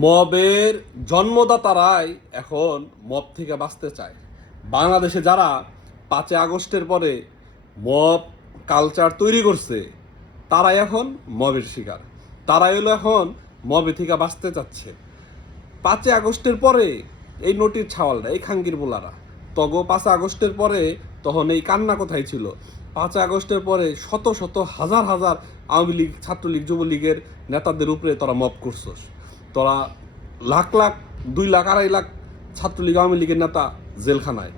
মবের জন্মদাতারাই এখন মব থেকে বাঁচতে চায়। বাংলাদেশে যারা 5 আগস্টের পরে মব কালচার তৈরি করছে তারাই এখন মবের শিকার। তারাই হলো এখন মবে থেকে বাঁচতে চাচ্ছে। 5 আগস্টের পরে এই নটির ছাওয়ালরা, এই খাঙ্গির বোলারা তগো 5 আগস্টের পরে তখন এই কান্না কোথায় ছিল? 5 আগস্টের পরে শত শত হাজার হাজার আওয়ামী লীগ, ছাত্রলীগ, যুবলীগের নেতাদের উপরে তোরা মব করছস। তোরা লাখ লাখ, 2 লাখ, 2.5 লাখ ছাত্রলীগ, আওয়ামী লীগের নেতা জেলখানায়।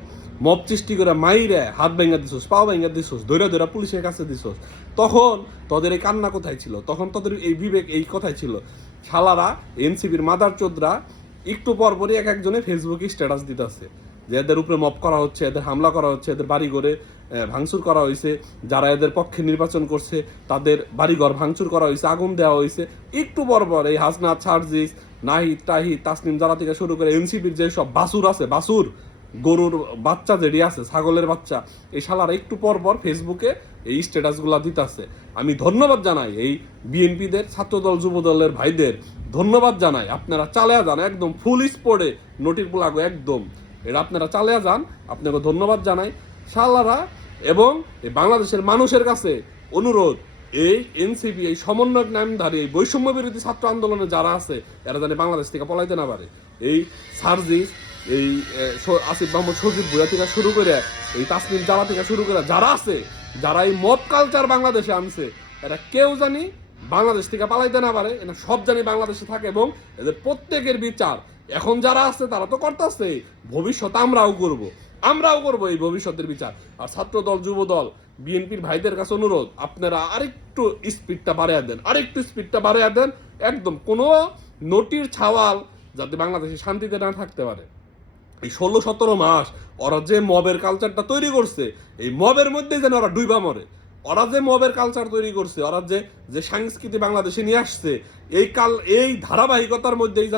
মব সৃষ্টি করে মাইরে হাত ভেঙে দিছোস, পাও ভেঙে দিছোস, ধৈরা ধৈরা পুলিশের কাছে দিছোস। তখন তোদের এই কান্না কোথায় ছিল? তখন তোদের এই বিবেক এই কথাই ছিল? শালারা, এনসিপির মাদার চোদরা একটু পরপরই এক একজনে ফেসবুকে স্ট্যাটাস দিতেছে যে এদের উপরে মব করা হচ্ছে, এদের হামলা করা হচ্ছে, এদের বাড়িঘরে ভাঙচুর করা হয়েছে, যারা এদের পক্ষে নির্বাচন করছে তাদের বাড়িঘর ভাঙচুর করা হয়েছে, আগুন দেওয়া হয়েছে। একটু পরপর এই হাসনাত, সার্জিস, নাহিদ, তাহিদ, তাসনিম যারা থেকে শুরু করে এনসিপির যে সব বাসুর আছে, বাসুর গরুর বাচ্চা যেটি আছে, ছাগলের বাচ্চা, এই শালারা একটু পরপর ফেসবুকে এই স্ট্যাটাসগুলা দিতেছে। আমি ধন্যবাদ জানাই এই বিএনপিদের, ছাত্রদল, যুবদলের ভাইদের ধন্যবাদ জানাই। আপনারা চালিয়ে যান একদম ফুল স্পোর্টে, নোটির পোলাগো একদম এটা আপনারা চালিয়ে যান। আপনাকে ধন্যবাদ জানাই শালারা। এবং এই বাংলাদেশের মানুষের কাছে অনুরোধ, এই এনসিপি, এই সমন্বয়ক নামধারী, এই বৈষম্য বিরোধী ছাত্র আন্দোলনে যারা আছে এরা জানে বাংলাদেশ থেকে পলাইতে না পারে। এই সার্জিস, এই আসিফ মাহমুদ সজীব ভুয়া থেকে শুরু করে, এই তাসনিম জালা থেকে শুরু করে যারা আছে, যারা এই মব কালচার বাংলাদেশে আনছে, এরা কেউ জানি বাংলাদেশ থেকে পালাইতে না পারে। এরা সব জানি বাংলাদেশে থাকে এবং এদের প্রত্যেকের বিচার এখন যারা আছে তারা তো করতেছে, ভবিষ্যৎ আমরাও করব এই ভবিষ্যতের বিচার। আর ছাত্র দল, যুব দল, বিএনপির ভাইদের কাছে অনুরোধ, আপনারা আরেকটু স্পিডটা বাড়াইয়া দেন, একদম কোনো নটির ছাওয়াল যাতে বাংলাদেশে শান্তিতে না থাকতে পারে। এই 16-17 মাস ওরা যে মবের কালচারটা তৈরি করছে, এই মবের মধ্যে যেন ওরা ডুইবা মরে। ওরা যে মবের কালচার তৈরি করছে, ওরা যে সংস্কৃতি বাংলাদেশে নিয়ে আসছে, এই ধারাবাহিকতার মধ্যেই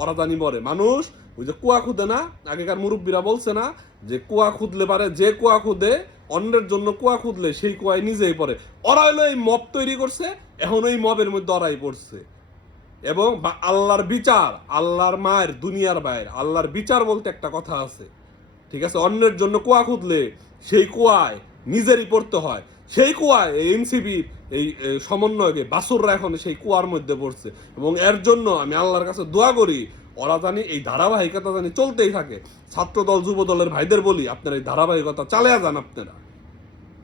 ওরা মরে। মানুষ ওই যে কুয়া খুদে না, আগেকার মুরব্বীরা বলছে না যে কুয়া খুদলে পারে, যে কুয়া খুদে অন্যের জন্য কুয়া খুদলে সেই কুয়ায় নিজেই পড়ে। ওরা হলো এই মব তৈরি করছে, এখন এই মবের মধ্যে ওরাই পড়ছে। এবং আল্লাহর বিচার, আল্লাহর মায়ের দুনিয়ার বাইর, আল্লাহর বিচার বলতে একটা কথা আছে, ঠিক আছে? অন্যের জন্য কুয়া খুদলে সেই কুয়ায় নিজেরই পড়তে হয়। সেই কুয়ায় এনসিবির এই সমন্বয়কে বাসুররা এখন সেই কুয়ার মধ্যে পড়ছে। এবং এর জন্য আমি আল্লাহর কাছে দোয়া করি ওরা জানি এই ধারাবাহিকতা চলতেই থাকে। ছাত্রদল, যুব দলের ভাইদের বলি, আপনারা এই ধারাবাহিকতা চালিয়ে যান আপনারা।